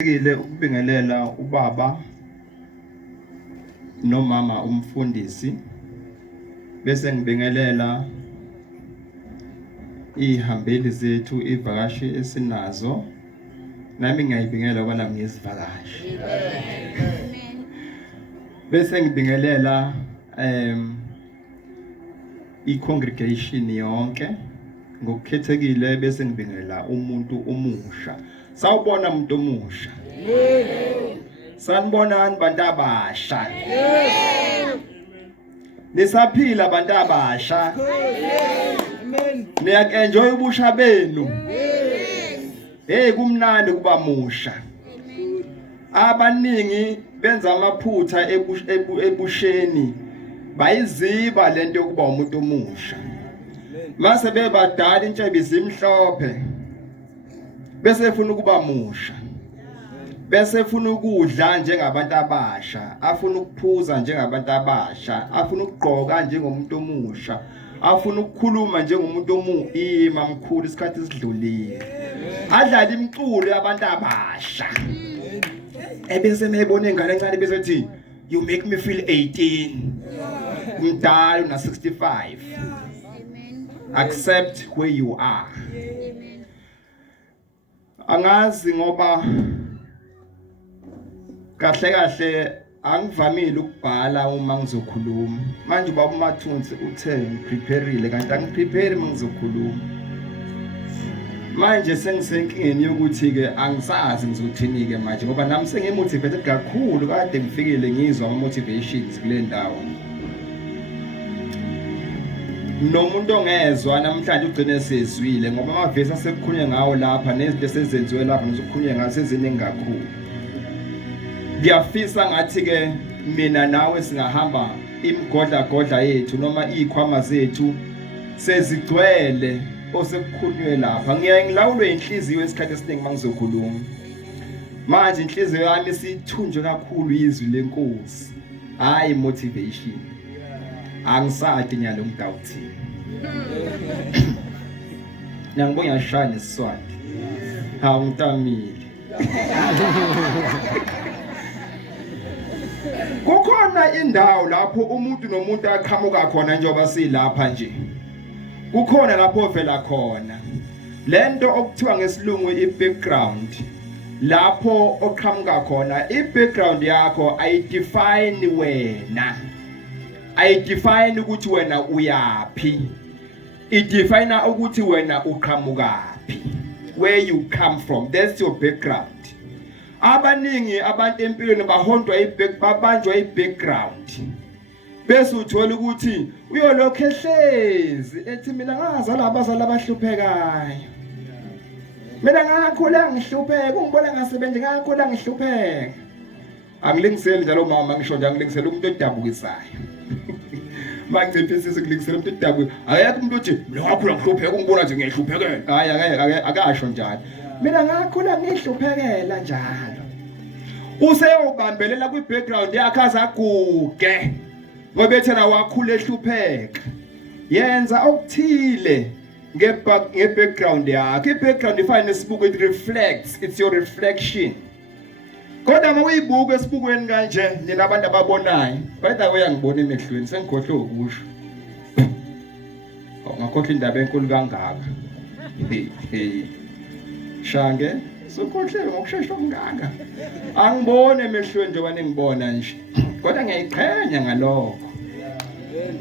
Ukubingelela ubaba nomama umfundisi bese ngibingelela ihambeli zethu ivakashi esinazo nami ngiyayibingelela ngoba nami ngizivakashi bese ngibingelela i-congregation yonke ngokukhethekile bese ngibingelela umuntu omusha. Sawubona umuntu omusha. Sanibonani bantu abasha. Nisaphila abantu abasha. Niyakenjoy ubusha benu. Hey kumnandi kuba musha. Abaningi benza amaphutha ebusheni bayiziba lento yokuba umuntu omusha. Mase bebadala intshebe izimhlophe bese efuna ukuba musha, bese efuna ukudla njengabantu abasha, afuna ukuphuza njengabantu abasha, afuna ukugqoka njengomuntu omusha, afuna ukukhuluma njengomuntu ima mkhulu isikhathi esidlulile, adlala imiculo yabantu abasha. Ebese mebona ingane encane bese ethi you make me feel 18 umdala una 65. Accept where you are. Angazi ngoba kahle angivamile ukubhala uma ngizokhuluma. Manje ubaba uMathunzi uthe ngiprepareile kanti angiprepare uma ngizokhuluma. Manje sengisenkingeni yokuthi ke angisazi ngizothini ke manje ngoba nami sengimotivated kakhulu kade ngifikile ngizwa ama motivations kule ndawo. Nomuntu ongezwe namhlanje ugcine sezwile ngoba amavesi asekukhulunywa ngawo lapha nezinto esezenziwe lapha ngizokhulunywa ngazo eziningi kakhulu. Ngiyafisa ngathi ke mina nawe singahamba imigodla yethu noma izikhwama zethu sezigcwele osekukhulunywe lapha. Ngiyaye ngilawulwe inhliziyo esikhathi esiningi mangizokhuluma. Manje inhliziyo yami sithunjwe kakhulu izwi lenkosi, hayi motivation. Angisadi nyalo ngidawuthi. Nangibonga ngiyashaya nesiswati. Hawu ngitamile. Kukhona indawo lapho umuntu nomuntu aqhamuka khona njengoba silapha nje. Kukhona lapho vela khona. Lento okuthiwa ngesilungu i-background. Lapho oqhamuka khona i-background yakho ayidefine wena. Ayidefine ukuthi wena uyapi. Idefine ukuthi wena uqhamukaphi. Where you come from, that's your background. Abaningi abantu empilweni babanjwa i-background. Bese uthola ukuthi uyolokho ehlezi ethi mina ngazala abazali abahluphekayo. Mina ngakhula ngihlupheka, ungibona ngasebenze ngakhula ngihlupheka. Angilingiseli njalo mama ngisho nje angilingisela umuntu odabukisayo. Mangiphisise kulingisela umuntu odabukisayo. Ayekho umuntu othi mina ngakhula ngihlupheka ungibona nje ngihluphekela. Hayi akasho njalo. Mina ngakhula ngihluphekela njalo. Useyobambelela kwi-background yakhe azaguge. Ngoba ethena wakhula ehlupheka. Yenza okuthile nge-background yakhe. I-background ifana nesibuko, it reflects, it's your reflection. Kodwa uma uyibuka esibukweni kanje nina abantu ababonayo, bayida uyangibona emehlweni sengikhohle ukusho. Ngakhohle indaba enkulu kangaka. Shange sokhohle ngokusheshsha okungaka. Angibone emehlweni njengoba ningibona nje. Kodwa ngiyayiqhenya ngalokho.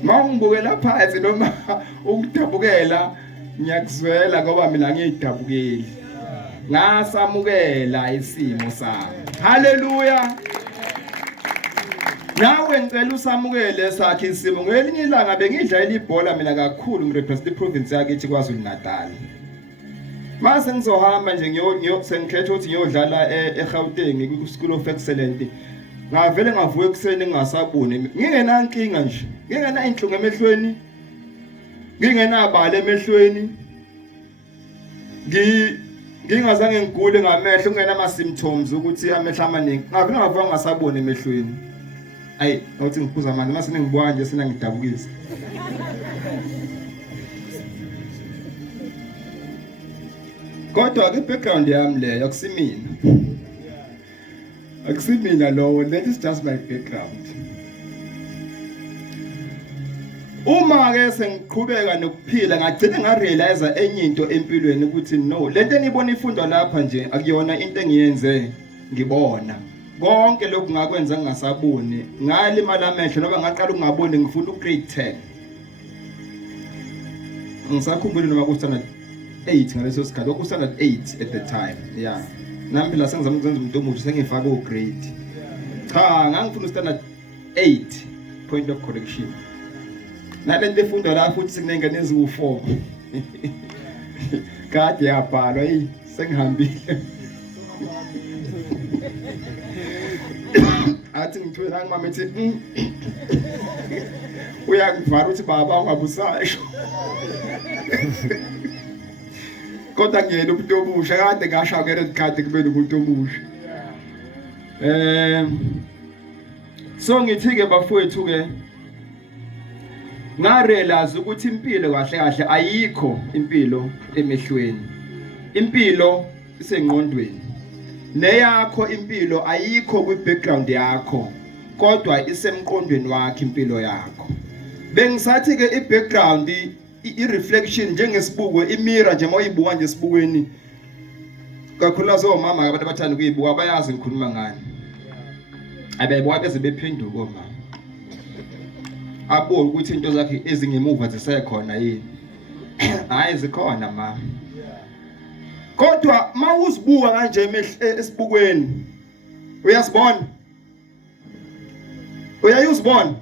Mawungibukela phansi noma ukudabukela ngiyakuzwela ngoba mina ngiyidabukeli. Ngasamukela isimo sami. Haleluya. Nawe ngicela usamukele sakhe isimo. Ngelinye ilanga bengidlala ibhola mina kakhulu ngirepresent iprovince yakithi KwaZulu Natal. Mase ngizohamba nje sengikhetha ukuthi ngiyodlala eGauteng ku-School of Excellence. Ngavele ngavuka ekuseni ngingasaboni. Ngingenankinga nje. Ngingena inhlungu emehlweni. Ngingenabala emehlweni. Ngingazange ngigule ngamehlo ngingenama symptoms ukuthi amehlo amaningi. Ngavele ngavuka ngasaboni emehlweni. Ayi, awuthi ngiphuza manje mase ningibona nje sina ngidabukisa. Kodwa ke background yami leyo akusimina. akusimina lowo, that is just my background. Uma ke sengiqhubeka nokuphila ngagcina ngarealize enye into empilweni ukuthi no, lento enibona ifundwa lapha nje akuyona into engiyenze ngibona. Konke lokhu ngakwenza ngingasaboni, ngalimala amehlo noma ngaqala ukungaboni ngifunda ugrade 10. Ngisakhumbula noma ku standard 8 ngaleso sikhathi, ku standard 8 at the time. Yeah. Nami phela sengizama ukwenza umuntu omusha sengifaka ugrade. Cha, ngangifuna standard 8 point of correction. Nalento efundwa la futhi sinengane eziwu4. Kade yabhalwa sengihambile. Athi ngithola ngimama ethi uyangivala uthi baba ungabusasho. Kodwa ngiyena umuntu omusha kade ngashawa ke kade kube umuntu omusha. So ngithi ke bafowethu ke ngarealize ukuthi impilo kahle kahle ayikho impilo emehlweni. Impilo isengqondweni. Neyakho impilo ayikho kwi background yakho, kodwa isemqondweni wakhe impilo yakho. Bengisathi ke I background I reflection njengesibuko, I mirror nje moyibuka nje esibukweni. Kakhulukazi omama abantu abathanda ukuyibuka bayazi ngikhuluma ngani. Abayibuka beze bephenduka omama. Abo ukuthi into zakhe ezingemuva zisekhona yini. Hayi zikhona mama. Kodwa mawuzibuka kanje esibukweni uyasibona? Uyayuzibona?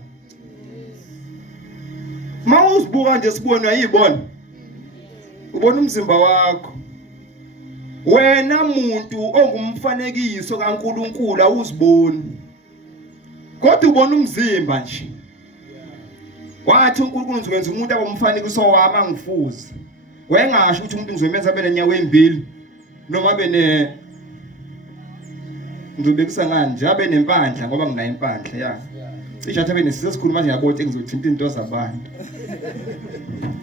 Mawuzibuka nje esibukweni uyayibona? Ubona umzimba wakho. Wena muntu ongumfanekiso kaNkuluNkulu awuziboni. Kodwa ubona umzimba nje. Wathi uNkulunkulu ngizowenza umuntu abomfanekiso wami angifuzi. Wengasho ukuthi umuntu ngizomenza abe nenyawo embili noma abe ngizobekisa ngani nje abe nempandla ngoba nginayo impandla ya. Cishe athi abe nesisikhuluma nje yabo ukuthi ngizothinta into zabantu.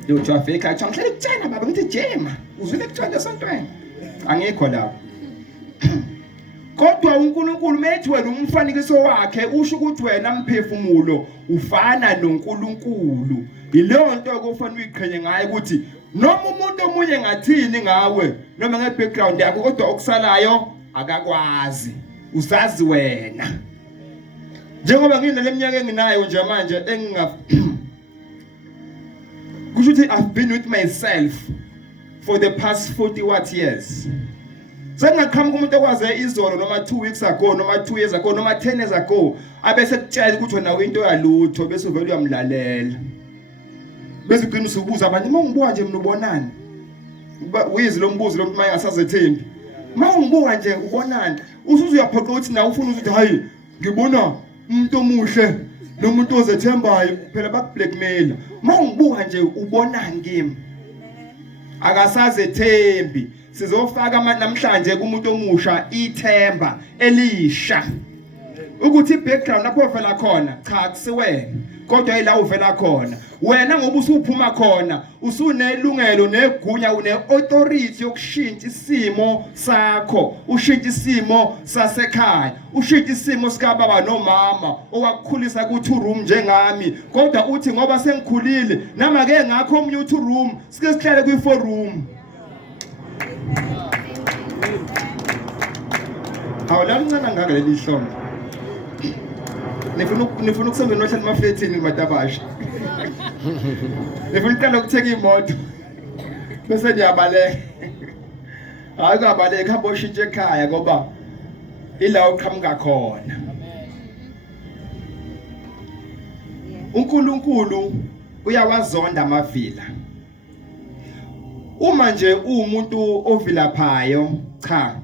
Yo traffic athi ngihlale kutshena baba ngithi jema uzwile kuthanda esontweni. Angikho lapho. Kodwa uNkulunkulu methi wena umfanekiso wakhe usho ukuthi wena mphefumulo ufana noNkulunkulu. Yileyo nto okufanele uyiqhenye ngayo ukuthi noma umuntu omunye ngathini ngawe noma ngebackground yakho kodwa okusalayo akakwazi. Usazi wena. Njengoba nginaleminyaka enginayo nje manje kusho ukuthi I've been with myself for the past 40 what years. Sengaqhamuka umuntu okwaze izolo noma 2 weeks ago noma 2 years ago noma 10 years ago abese kutshela ukuthi wena into yalutho bese uvela uyamlalela. Bese uqinisa ubuza abanye mangibuka nje mina ubonani? Uyizi lo mbuzo lo manje ngasazethembi. Mangibuka nje ubonani? Usuze uyaphoqa ukuthi na ufuna ukuthi hayi ngibona umuntu omuhle nomuntu ozethembayo phela bakublackmail. Mangibuka nje ubonani kimi? Akasazethembi. Sizofaka namhlanje kumuntu omusha ithemba elisha. Ukuthi background lapho vela khona cha kusiwena kodwa yila uvela khona. Wena ngoba usuphuma khona usunelungelo negunya une-authority yokushintsha isimo sakho, ushintsha isimo sasekhaya, ushintsha isimo sika baba nomama owakukhulisa ku2 room njengami. Kodwa uthi ngoba sengikhulile nama ke ngakho omunye u2 room sike sihlale kwi4 room. Awulancane ngaka leli hlombe. Nifuna ukusonga nohlala emafletini matabasha. Nifuna uqala ukuthenga imoto. Bese niyabaleka. Hayi kabaleka hamba ushintshe ekhaya ngoba ila uqhamuka khona. uNkulunkulu uyawazonda amavila. Uma nje umuntu ovilaphayo cha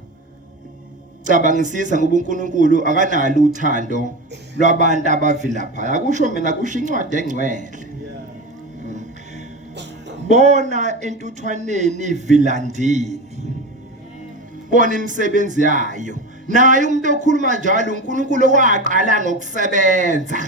cabangisisa ngoba uNkulunkulu akanalo uthando lwabantu abavilaphayo. Akusho mina kusho incwadi engcwele. Bona entuthwaneni vilandini. Bona imisebenzi yayo. Naye umuntu okhuluma njalo uNkulunkulu waqala ngokusebenza.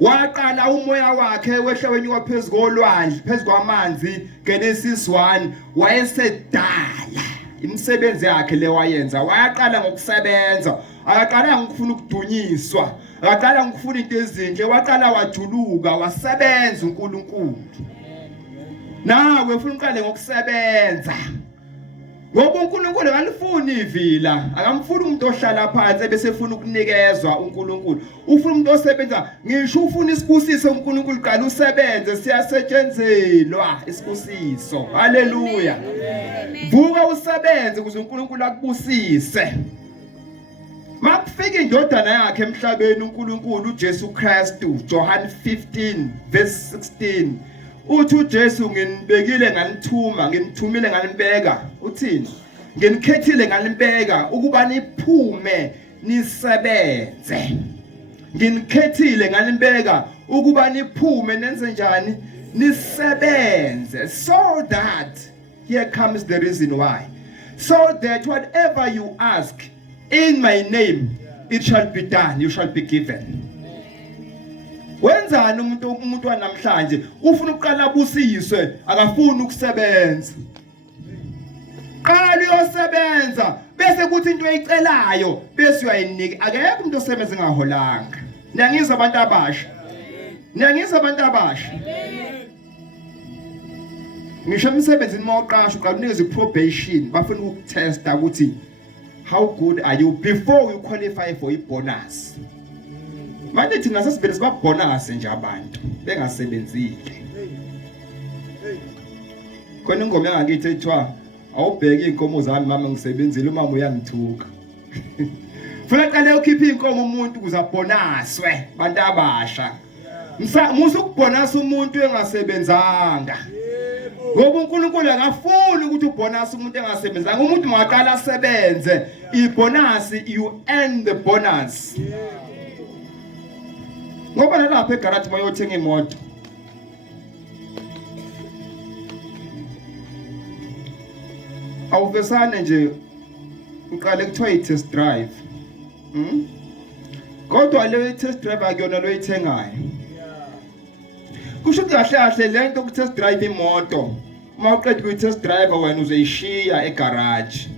Waqala umoya wakhe wehlaweni waphezulu kolwandle, phezulu kwamanzi, Genesis 1, wayesedala. imisebenzi yakhe lewayenza wayaqala ngokusebenza akaqala ngokufuna ukudunyiswa akaqala ngokufuna into ezinhle waqala wajuluka wasebenza uNkulunkulu nawe ufuna uqale ngokusebenza ngoba uNkulunkulu akalifuni ivila akamfuni umuntu ohlala phansi bese efuna ukunikezwa uNkulunkulu ufuna umuntu osebenza ngisho ufuna isibusiso uNkulunkulu qala usebenze siyasetshenzelwa isibusiso haleluya vuka usebenze ukuze uNkulunkulu akubusise makufika indodana yakhe emhlabeni uNkulunkulu uJesu Kristu John 15 verse 16 uthi uJesu nginibekile nganithuma nginithumile nganibeka uthini nginikhethile nganibeka ukuba niphume nisebenze nginikhethile nganibeka ukuba niphume nenze njani nisebenze so that here comes the reason why so that whatever you ask in my name it shall be done you shall be given wenzani umuntu wanamhlanje ufuna uqala busiswe akafuni ukusebenza qala uyosebenza bese kuthi into oyicelayo bese uyayinika akekho umuntu osebenza ngaholanga niyangizwa abantu abasha ngisho emsebenzini mawuqasha uqala unikeze probation bafuna ukutesta ukuthi how good are you before you qualify for a bonus manje thina sesibhele siba bonus nje abantu bengasebenzile khona ingoma yangakithi ethiwa awubheke inkomo zami mama ngisebenzile umama uyangithuka funa qale ukhipha inkomo umuntu ukuze abonaswe bantu abasha musu ukubonasa umuntu engasebenzanga ngoba uNkulunkulu akafuni ukuthi ubonasa umuntu engasebenzanga umuntu maqala asebenze ibonus you earn the bonus ngoba lapha egarage bayothenga imoto awuvesane nje uqale kuthiwa i-test drive kodwa le test drive akuyona lo yithengayo kusho kahle lento ku-test drive imoto uma uqeda ku-test drive wena uzoyishiya egarage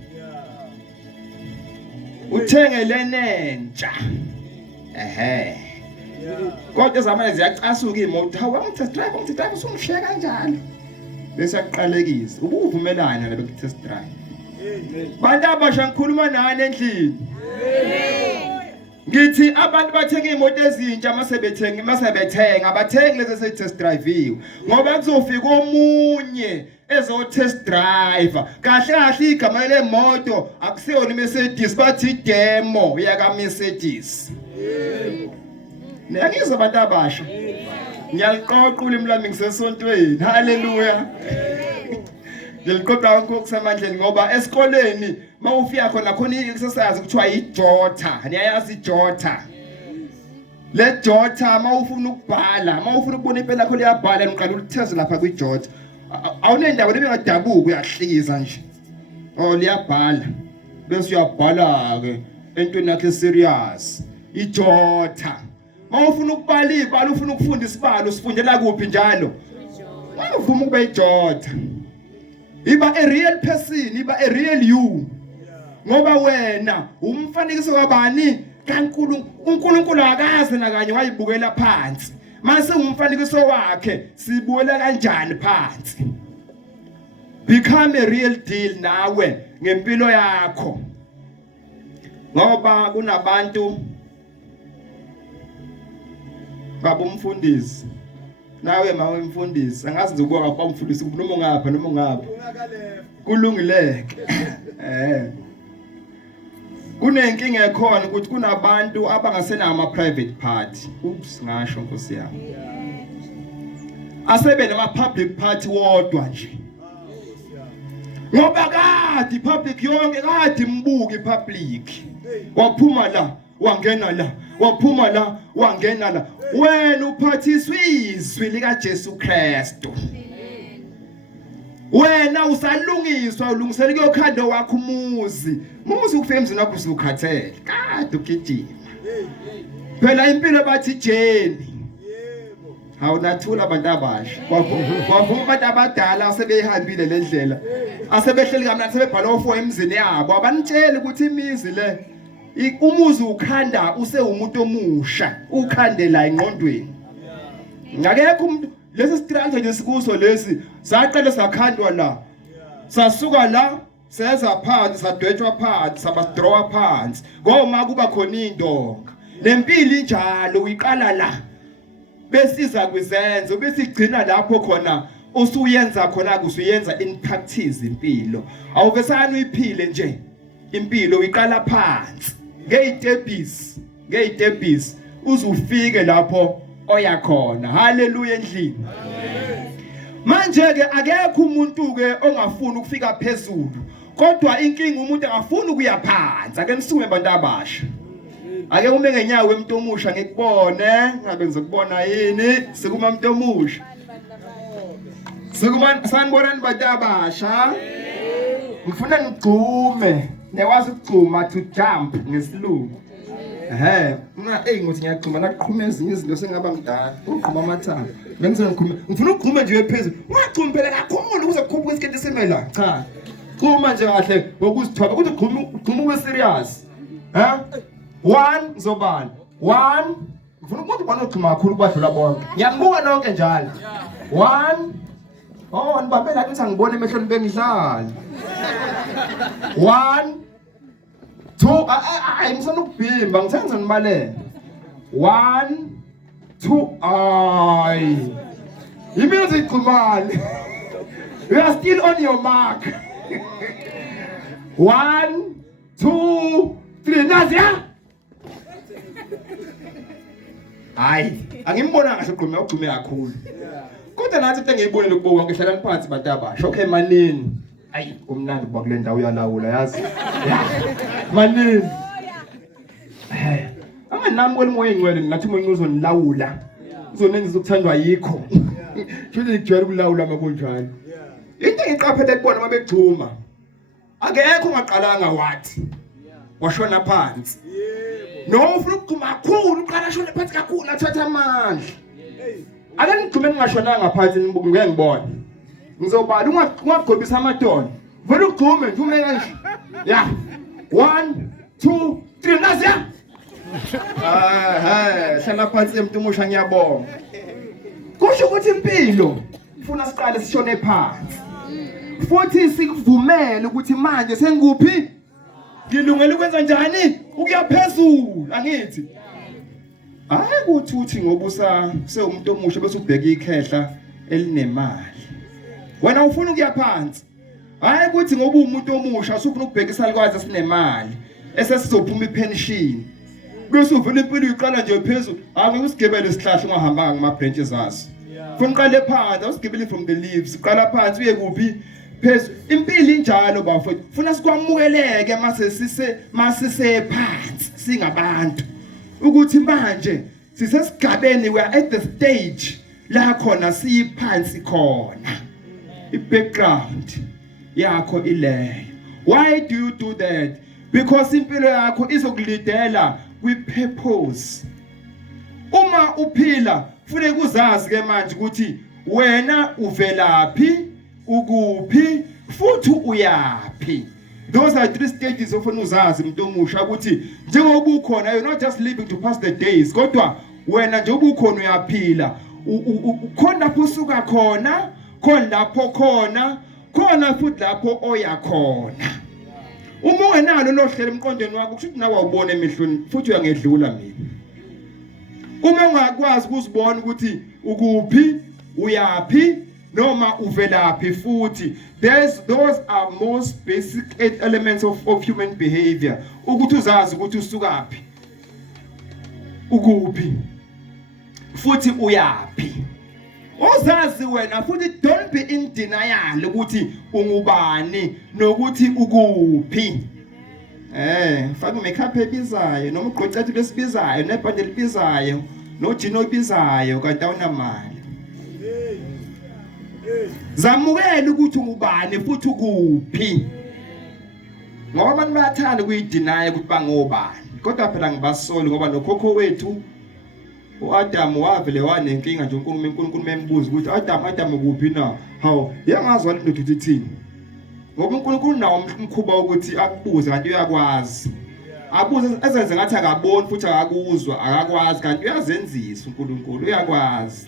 uthenge lenentsha kodwa zamanje ziyacasuka imoto hawa ngi-test drive usungishiya kanjalo bese yaqalekisa ubuvumelana nabe ku-test drive bantu abasha ngikhuluma nani endlini ngithi abantu bathenga imoto ezintsha masebethenga abathengi lezi se-test drive ngoba kuzofika omunye ezo-test drive kahle igama lemoto akusiyona iMercedes bathi demo yaka-Mercedes niyangizwa abantu abasha ngiyaliqoqa ulimi lami ngisesontweni haleluya ngiliqoqa ngokusamandleni ngoba esikoleni mawufika khona i-exercise kuthiwa ijota niyayazi ijota le jota mawufuna ukubhala mawufuna ukubona impela lakho liyabhala niqala ulitheze lapha kwijota awunendaba nebengadabuka uyahliza nje liyabhala bese uyabhala ke entweni yakhe serious ijota mawufuna ukubhala ibhala ufuna ukufunda isibalo sifundela kuphi njalo mawuvuma ukube ijota iba a real person iba a real you ngoba wena umfanekiso kabani uNkulunkulu akaze nakanye wayibukela phansi mase umfanekiso wakhe sibukela kanjani phansi become a real deal nawe ngempilo yakho ngoba kunabantu baba umfundisi nawe mawe mfundisi angazi ngizokubuka kwa umfundisi noma ungapha kulungileke kunenkinga ekhona ukuthi kunabantu abangasenama ama private party ngasho Nkosi yami asebe nama public party wodwa nje ngoba kade public yonke kade imbuki public waphuma la wangena la waphuma la wangena la wena uphathiswa izwi lika Jesu Kristu wena usalungiswa ulungisela kuyokhanda wakho umuzi ukufika emzini wakho usukhathele kade ugijima phela impilo bathi jeni awunathula abantu abasha kwavuma abantu abadala sebehambile lendlela asebehleli kamnandi sebebhala ofo emizini yabo abanitshela ukuthi imizi le umuzi ukhanda usewumuntu omusha ukhandela engqondweni ngakekho umuntu lesi strand nje sikuso lesi saqala sakhandwa la sasuka la seza phansi sadwetshwa phansi sabasdrawa phansi ngoma kuba khona indonga lempilo injalo uyiqala la besiza kwizenzo besigcina lapho khona usuyenza khona kusuyenza in practice impilo awuvesana uyiphile nje impilo uyiqala phansi ngeyitebhisi uzufike lapho oya khona haleluya endlini manje ke akekho umuntu ke ongafuni ukufika phezulu kodwa inkinga umuntu akafuni ukuya phansi ake nisuke abantu abasha ake ume ngenyawo umuntu omusha ngikubone ngabe ngizokubona yini sikuma umuntu omusha sikuma sanibonani bantu abasha ngifuna ngigcume newazi ukugcuma to jump ngesilungu ngothi ngiyaqhuma naqhuma ezinye izinto sengaba ngidala uqhuma amathambo ngifuna ukugcuma nje phezulu ungagcumi phela kakhulu ukuze kukhuphuke isikhathi semela cha qhuma nje kahle ngokuzithoba ukuthi ugcuma ube serious 1 zobani 1 ngifuna ukuthi ubone ugcuma kakhulu kwadlula bonke ngiyambuka nonke njalo 1 nibambe la ukuthi angibone emehlweni bengidlala 1 2 ngifuna ukubhimba ngithenza nibalele 1 2 imini iqhumane you are still on your mark 1 2 3 naziya angimbona kahle ugcume kakhulu kodwa nathi into engiyibonile kubuka ngihlala phansi bantu abasha okay manini umnandi kuba kule ndawo uyalawula yazi manini anganami kwelimoya engcwele ngathi umoya uzonilawula uzonenza ukuthandwa yikho futhi ngijwayele ukulawula makunjalo into engiqaphele kubona mabegcuma akekho ungaqalanga wathi washona phansi no ufuna ukugcuma kakhulu uqala ashone phansi kakhulu athatha amandla ake ngigcume ngingashonanga phansi ngeke ngibone ngizobala ungagqobisa amadolo vele ugcume nje ume kanje 1 2 3 naziya hlala phansi umuntu umusha ngiyabonga kusho ukuthi impilo ufuna siqale sishone phansi futhi sikuvumele ukuthi manje sengikuphi ngilungele ukwenza njani ukuya phezulu angithi ukuthi ngobusa sewumuntu omusha bese ubheka ikhehla elinemali wena ufuna ukuya phansi ukuthi ngoba umuntu omusha usufuna ukubheka isalukwazi esinemali esesizophuma ipension bese uvela impilo uyiqala nje phezulu ngeke usigebele isihlahla ungahambanga ngama branches aso ufuna uqale phansi usigibele from the leaves uqala phansi uye kuphi phezulu impilo injalo bafowethu ufuna sikwamukeleke masise phansi singabantu ukuthi manje sisesigabeni we are at the stage la khona siyiphansi khona i-background yakho ileyo why do you do that because impilo yakho izokulidela kwi-purpose uma uphila kufanele kuzazi ke manje ukuthi wena uvelaphi ukuphi futhi uyapi those are 3 stages ofuna uzazi umuntu omusha ukuthi njengoba ukhona you're not just living to pass the days kodwa wena nje ubukhona uyaphila ukhona lapho usuka khona khona lapho khona futhi lapho oya khona uma ungenalo lohlelo emqondweni wakho kusho ukuthi nawe awubone emehlweni futhi uyangedlula mina uma ungakwazi ukuzibona ukuthi ukuphi uyapi noma uvelaphi futhi those are most basic elements of human behavior ukuthi uzazi ukuthi usukaphi ukuphi futhi uyapi uzazi wena futhi don't be in denial ukuthi ungubani nokuthi ukuphi faka makeup ebizayo noma ugqocethu lesibizayo nebhande libizayo nojino obizayo kanti awunamali zamukela ukuthi ungubani futhi ukuphi ngoba abantu bayathanda ukuyideny ukuthi bangobani kodwa phela ngibasoli ngoba nokhokho wethu uAdam wavele wanenkinga nje uNkulunkulu membuza ukuthi Adam ukuphi na? Hawu, yangazwa le ndoda uthini? Ngoba uNkulunkulu nawo umkhuba ukuthi akubuze kanti uyakwazi. Abuze ezenze ngathi akaboni futhi akakuzwa, akakwazi kanti uyazenzisa uNkulunkulu, uyakwazi.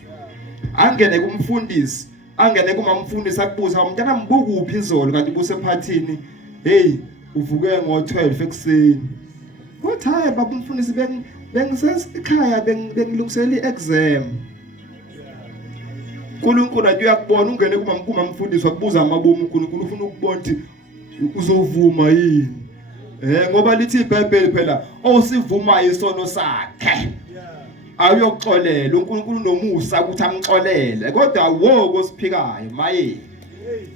Angene kumfundisi, angene kumamfundisi akubuza umntana mbukuphi izolo kanti busemphathini. Hey, uvuke ngo12 ekseni. Uthi hayi baba umfundisi bengisekhaya bengilungisela iexam. uNkulunkulu athi uyakubona ungene kumamfundisi wakubuza amabomu uNkulunkulu ufuna ukubona ukuthi uzovuma yini. Ngoba lithi iBhayibheli phela osivuma isono sakhe ayoxolela uNkulunkulu nomusa ukuthi amxolele kodwa woko osiphikayo maye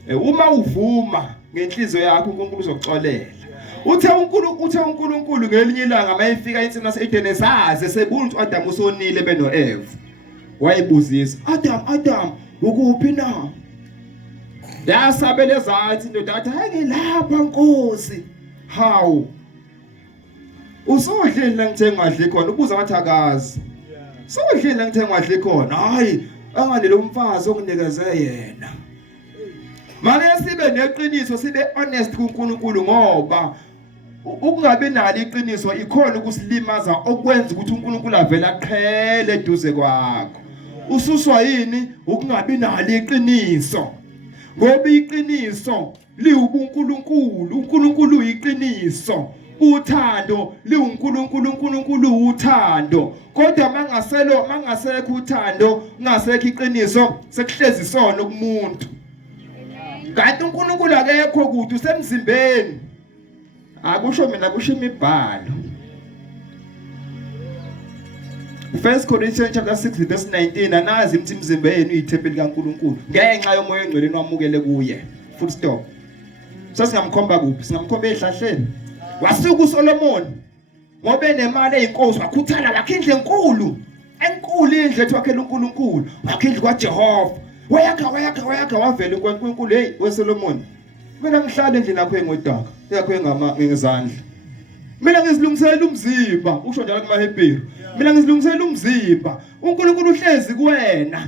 uma uvuma ngenhliziyo yakho uNkulunkulu uzoxolela. Uthe uNkulunkulu ngelinye ilanga mayefika insini yaseEden esaze sebuntu Adam usonile beno Eve. Wayibuzisa Adam ukuphi na? Yasabeleza athi indoda athi hayi ngilapha Nkosi. Hawu usodlile la ngithe ngadli khona ubuza ngathi akazi. Sodlile la ngithe ngadli khona hayi angane lo mfazi okunikeze yena. Manje sibe neqiniso sibe honest kuNkulunkulu ngoba ukungabe nalo iqiniso ikhona ukusilimaza okwenza ukuthi uNkulunkulu avele aqhele eduze kwakho. Ususwa yini ukungabe nalo iqiniso? Ngoba iqiniso liwubuNkulunkulu, uNkulunkulu uyiqiniso. Uthando liwuNkulunkulu uthando. Kodwa mangasekho uthando, kungasekho iqiniso, sekuhlezi isono kumuntu. Kanti uNkulunkulu akekho kude usemzimbeni. Akusho mina kusho imibhalo. 1 Corinthians chapter 6 verse 19 anazi imithi imizimba yenu iyithempeli kaNkulunkulu ngenxa yomoya engcwele wamukele kuye. Full stop. Sasingamkhomba kuphi? Singamkhomba ehlahleni. Wasuka uSolomon ngoba enemali eyinkosi wakhuthala wakhindle enkulu indlu etwakhela uNkulunkulu wakhindle kwaJehova. Wayakha wavela uNkulunkulu hey weSolomon. Mina ngihlala endlini yakho engodaka, yakho ngezandla. Mina ngizilungisela umzimba, usho njalo kumaHebheru. Mina ngizilungisela umzimba. uNkulunkulu uhlezi kuwena.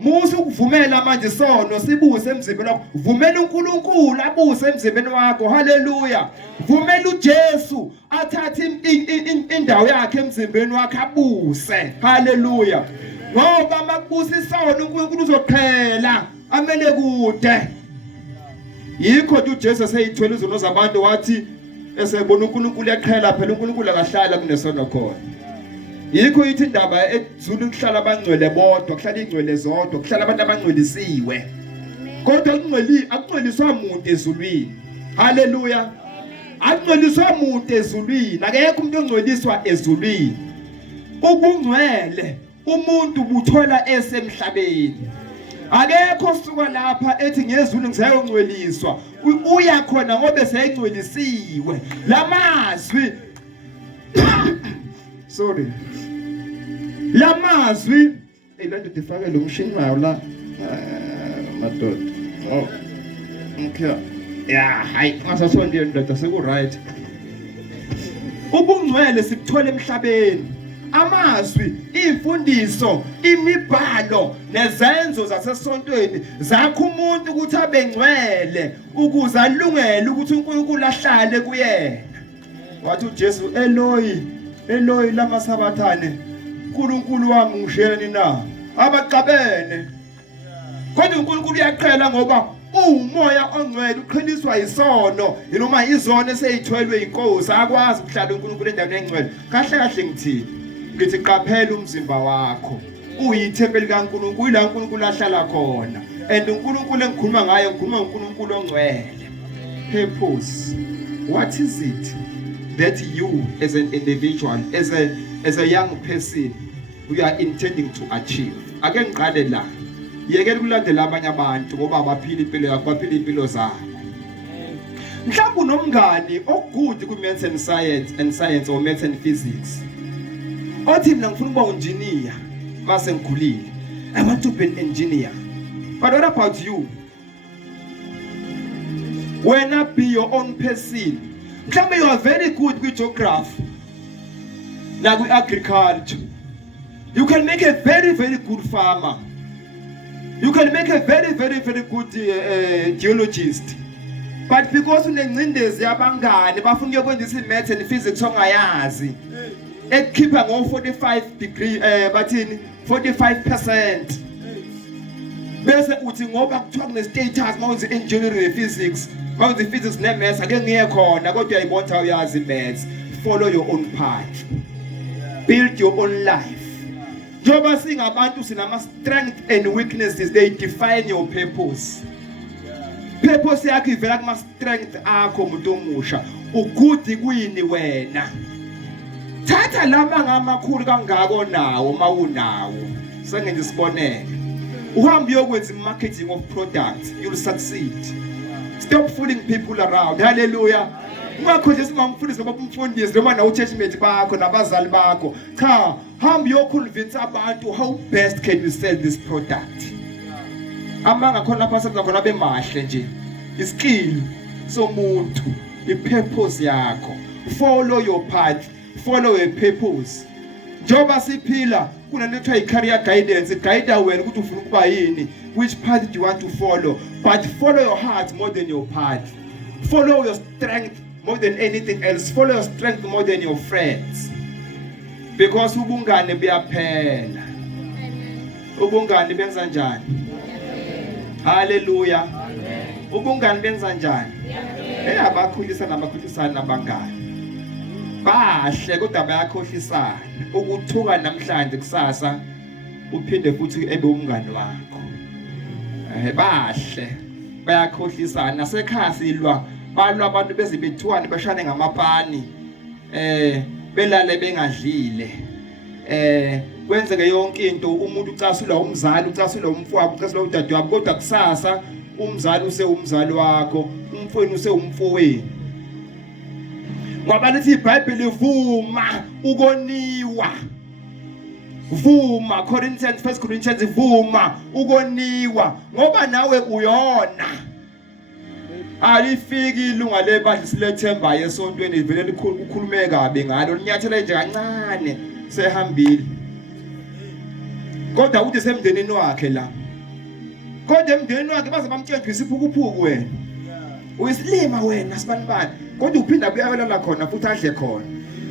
Musa ukuvumela manje sono sibuse emzimbeni wakho. Vumela uNkulunkulu abuse emzimbeni wakho. Haleluya. Vumela uJesu athathe indawo yakhe emzimbeni wakho abuse. Haleluya. Ngoba makubusa isono uNkulunkulu uzoqhela amele kude. Yikho nje uJesu eseyithwele izono zabantu wathi esebona uNkulunkulu yaqhela phela uNkulunkulu akahlala kunesono khona. Yikho ithi indaba ezulu kuhlala abangcwele bodwa, kuhlala ingcwele zodwa, kuhlala abantu abangcwelisiwe. Kodwa akungcweliswa umuntu ezulwini. Haleluya. Akungcweliswa umuntu ezulwini, akekho umuntu ongcweliswa ezulwini. Ubungcwele umuntu buthola esemhlabeni. Akekho suka lapha ethi ngezulu ngizayongcweliswa. Uya khona ngoba esengcwelisiwe. Lamazwi sorry. Lamazwi elento defake lo mshini wayo la madoda. Oh. Okay. Yeah, hayi ngasasondile ndoda seku right. Ubungcwele sikuthola emhlabeni. Amazwi, imfundiso, imibhalo nezenzo zasesontweni zakho umuntu ukuthi abengcwele ukuze alungele ukuthi uNkulunkulu ahlale kuyena. Wathi uJesu Eloi lama sabathane uNkulunkulu wami ngishiyeni na abaqabene. Kodwa uNkulunkulu uyaqhela ngoba umoya ongcwele uqheliswa isono noma izono eseyithwelwe inkosi akwazi ukuhlala uNkulunkulu endaweni engcwele. Kahle ngithini? Ngithi qaphela umzimba wakho uyithempeli kaNkulunkulu ila uNkulunkulu ahlala khona and uNkulunkulu engikhuluma ngaye ngikhuluma uNkulunkulu ongcwele. Purpose. What is it that you as an individual as a young person we are intending to achieve? Ake ngiqale la. Yeke ukulandela abanye abantu ngoba abaphila impilo yakho baphila impilo zabo. Mhlawumbe unomngani okude ku maths and science or maths and physics. Othi mina ngifuna ukuba engineer mase ngikhulile. I want to be an engineer. But what about you? Wena be your own person. Mhlawumbe you are very good with geography. Na ku agriculture. You can make a very, very good farmer. You can make a very, very, very good geologist. But because unencindezi yabangani bafuna ukwenza imaths and physics ongayazi, ekhipha ngo 45%. Bese uthi ngoba kuthiwa kune-status mawuzi engineering ne-physics, mawuzi physics ne-maths ake ngiye khona kodwa uyayibona uyazi i-maths. Follow your own path. Build your own life. Njoba singabantu sinama strengths and weaknesses, they define your purpose. Purpose yakho ivela kuma strength akho umuntu omusha. Ugudi kwini wena? Thatha lama ngamakhulu kangako nawo mawunawo. Sengenze isibonelo. Uhambe uyokwenza marketing of products, you'll succeed. Stop fooling people around. Hallelujah. Ungakhoje simamfundisi ngoba umfundisi noma na uchurchmate bakho nabazali bakho. Cha, hambe uyoconvince abantu how best can you sell this product. Amanga khona lapha sekuzakhona bemahle nje. Iskill somuntu, ipurpose yakho. Follow your path, follow your purpose. Njoba siphila kunalethwa i-career guidance, guide wena ukuthi ufuna ukuba yini, which path do you want to follow, but follow your heart more than your path. Follow your strength more than anything else. Follow your strength more than your friends. Because ubungane buyaphela. Ubungane benza njani? Hallelujah. Ubungane benza njani? Abakhulisa nabakhulisana nabangani. Bahle kodwa bayakhohlisana. Ukuthuka namhlanje kusasa uphinde futhi ebe umngane wakho. Bahle bayakhohlisana nasekhaya silwa balwa abantu bezibethuwane bashane ngamapani. Belale bengadlile. Kwenzeke yonke into umuntu ucasula umzali, ucasula umfowabo, ucasula udadewabo kodwa kusasa umzali usewumzali wakho, umfowenu usewumfowenu. Ngoba lithi iBhayibheli vuma ukoniwa. Vuma, 1 Corinthians vuma ukoniwa ngoba nawe uyona. Alifiki ilunga lebandla silethemba yesontweni livele likhulume kabe ngalo linyathela nje kancane sehambile. Kodwa uthi semndenini wakhe la. Kodwa emndenini wakhe baze bamtshela isiphukuphuku wena. Uyisilima wena sibanibani. Kodwa uphinda buyawela khona futhi adle khona.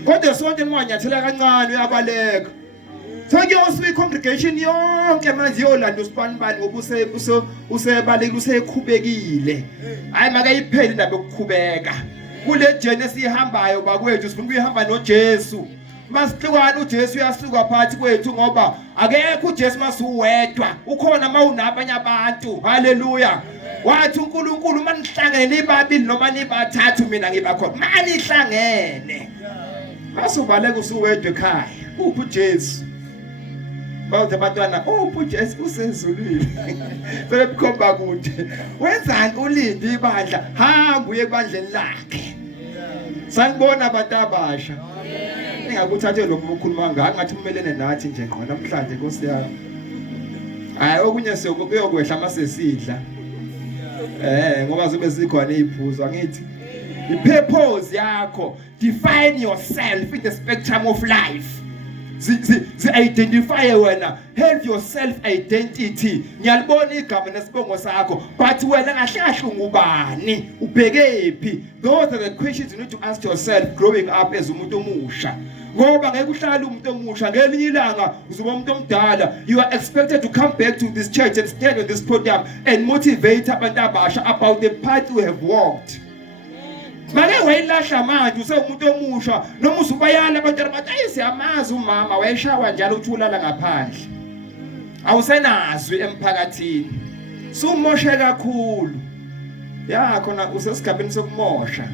Kodwa sonke niwanyathela kancane uyabaleka. Sonke oswi congregation yonke manje yolanda usibanibani ngoba usebaleka usekhubekile. Hayi makayipheli indaba yokukhubeka. Kule journey sihambayo bakwethu sifuna ukuyihamba noJesu. Masihlukana uJesu uyasuka phansi kwethu ngoba akekho uJesu masuwedwa. Ukhona mawunabanye abantu. Hallelujah. Wathi uNkulunkulu manihlangene nibabili noma nibathathu mina ngibakhona. Manihlangene. Masubaleka usuwedwa ekhaya. Uphi uJesu? Bawuthi abantwana uphi uJesu usezulwini. Sebekhomba kude. Wenzani ulinde ibandla? Hamba uye ebandleni lakhe. Sanibona abantu abasha. Engakuthathe lokho ukukhuluma ngaka ngathi umelene nathi nje ngqo namhlanje Nkosi yami. Hayi okunye siyokuyokwehla masesidla. Ngoba zobe zikhona iziphuzo angithi i-purpose yakho, define yourself in the spectrum of life. Identify wena, have your self identity. Ngiyalibona igama nesibongo sakho, but wena ngahlahla ungubani, ubhekephi? Those are the questions you need to ask yourself growing up as umuntu omusha. Ngoba ngeke uhlale umuntu omusha ngelinye ilanga uzoba umuntu omdala. You are expected to come back to this church and stand on this podium and motivate abantu abasha about the path you have walked. Manje wayilahla manje usewumuntu omusha noma usubayala abantu abathi ayisiyamazi umama wayeshawa njalo uthulala ngaphandle. Awusenazwi emphakathini. Sumoshe kakhulu. Ya khona usesigabeni sokumosha.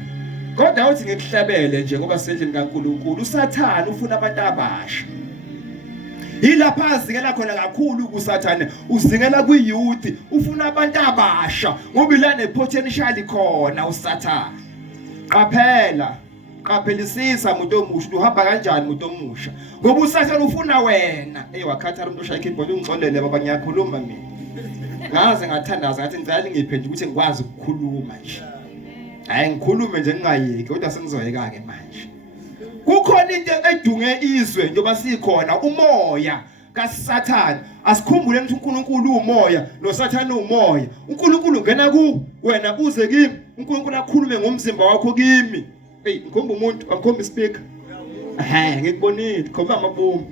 Kodwa uthi ngikuhlabele nje ngoba sendlini kaNkulunkulu uSathane ufuna abantu abasha. Yilapha zingela khona kakhulu kuSathane, uzingela kuyouth, ufuna abantu abasha ngoba ilane potential khona uSathane. Qaphelisisa umuntu omusha, uhamba kanjani umuntu omusha. Ngoba uSathane ufuna wena. Wakhathala umuntu oshaya ikeyboard ungixolele baba ngiyakhuluma mina. Ngaze ngathandaza ngathi ngicela ngiphendule ukuthi ngikwazi ukukhuluma nje. Hayi ngikhulume nje ngingayeki kodwa sengizoyeka ke manje. Kukhona into edunge izwe njengoba sikhona umoya kaSathane. Asikhumbule ukuthi uNkulunkulu umoya noSathane umoya. uNkulunkulu ungena ku wena uze kimi, uNkulunkulu akhulume ngomzimba wakho kimi. Hey, ngikhomba umuntu, angikhomba ispeaker. Ngikubonile, khomba amabomu.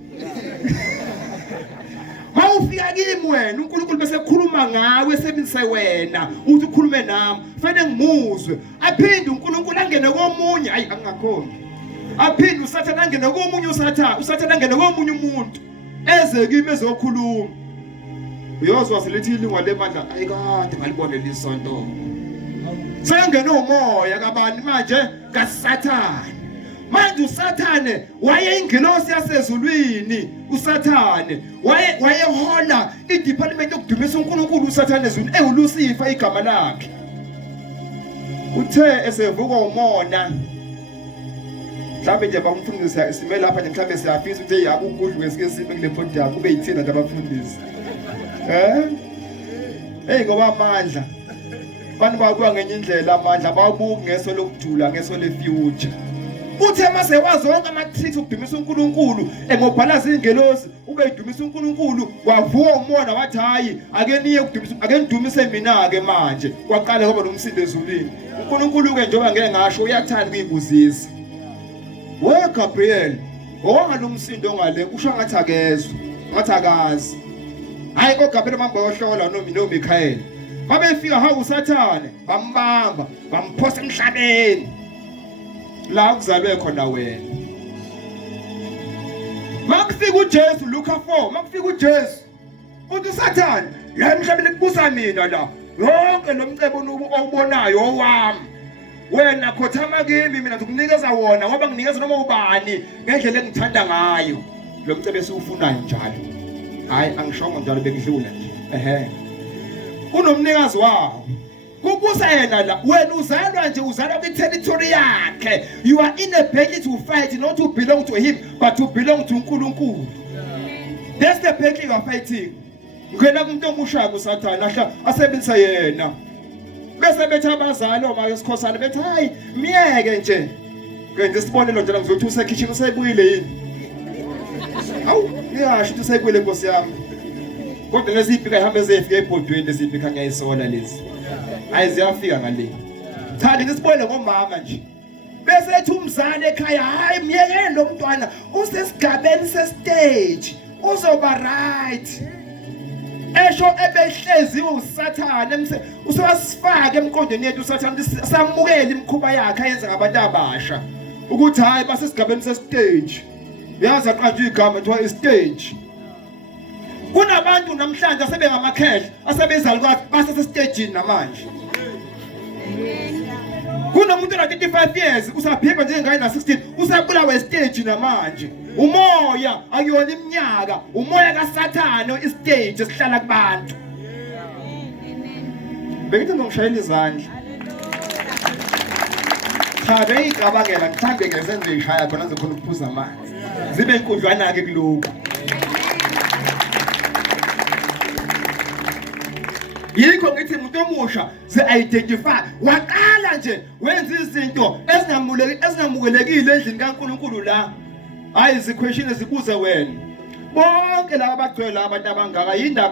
Mawufika kimi wena uNkulunkulu bese ekhuluma ngawe esebenzise wena uthi ukhulume nami. Fanele ngimuzwe. Aphinde uNkulunkulu angene komunye, hayi angakhombi. Aphinde uSathane angene komunye uSathane angene komunye umuntu. Eze kimi ezokhuluma. Uyozwa selithi ilingwa lemandla ayikade ngalibone lisonto. Sengene umoya kabani manje kaSathane. Manje uSathane wayeyingilosi yasezulwini. uSathane wayehola idepartment yokudumisa uNkulunkulu. uSathane ezulwini eUlucifer igama lakhe. Uthe esevuka umona, mhlawumbe nje bamfundisa simele lapha nje mhlawumbe siyafisa ukuthi yabo ukudla wesike sibe kule photo yakho kube yithina nje abafundisi. Ngoba amandla abantu bakuwa ngenye indlela, amandla babuka ngeso lokujula, ngeso lefuture. Uthe mase wazi wonke ama-tricks okudumisa uNkulunkulu engobhala zingelosi ube idumisa uNkulunkulu, wavuka umona wathi hayi ake niye ukudumisa, ake nidumise mina ke manje. Kwaqala ngoba nomsindo ezulwini. uNkulunkulu ke njengoba ngeke ngasho uyathanda ukuyibuzisa. Gabriel ongalomsindo ongale usho ngathi akezwe, ngathi akazi. Hayi Gabriel mamba yohlola noMichael. Babefika hawu uSathane bambamba bamphosa emhlabeni. La kuzalwe khona wena. Makufika uJesu Luka 4, makufika uJesu uthi uSathane la emhlabeni kubusa mina la. Yonke lomcebo owubonayo owami. Wena khothama kimi mina ngikunikeza wona ngoba nginikeza noma ubani ngendlela engithanda ngayo. Lo mcebo esiwufunayo njalo. Hayi angishongo njalo bengidlula nje. Unomnikazi wawo. Kubusa yena la. Wena uzalwa nje uzalwa kwi-territory yakhe. You are in a battle to fight, not to belong to him but to belong to uNkulunkulu. That's the battle you are fighting. Ngena kumuntu omusha kuSathane ahla asebenzisa yena. Bese bethi abazali oma yesikhosana bethi hayi miyeke nje. Ngenze isibonelo nje ngizothi usekitchen usebuyile yini? Awu ngiyasho ukuthi usebuyile Nkosi yami. Kodwa lesiphi ihamba ezefika ebhodweni lesiphi khanya isola lezi. Hayi ziyafika ngale. Cha ngisibonele ngomama nje. Bese ethi umzali ekhaya hayi miyeke lo mntwana usesigabeni sestage uzoba right. Esho ebehleziwe uSathane usewasifaka emqondweni yethu uSathane samukela imikhuba yakhe ayenza ngabantu abasha ukuthi hayi basesigabeni sestage. Yazi aqanjwe igama kuthiwa istage. Kunabantu namhlanje asebengamakhehla asebezalukwathi basesestagini namanje. Kunomuntu ona 35 years usaphepha njengengane na 16 usabulawa estage namanje. Umoya akuyona iminyaka, umoya kaSathane istage esihlala kubantu. Bengithi ngishayela izandla. Cha beyicabangela ngithambe ngesenzo ishaya khona ngizokhona ukuphuza amanzi. Zibe inkudlwana ke kuloko. Yikho ngithi umuntu omusha ze-identify waqala nje wenza izinto ezingamukelekile endlini kaNkulunkulu la. Hayi iziquestion ezibuza wena. Bonke laba abagcwele abantu abangaka yindaba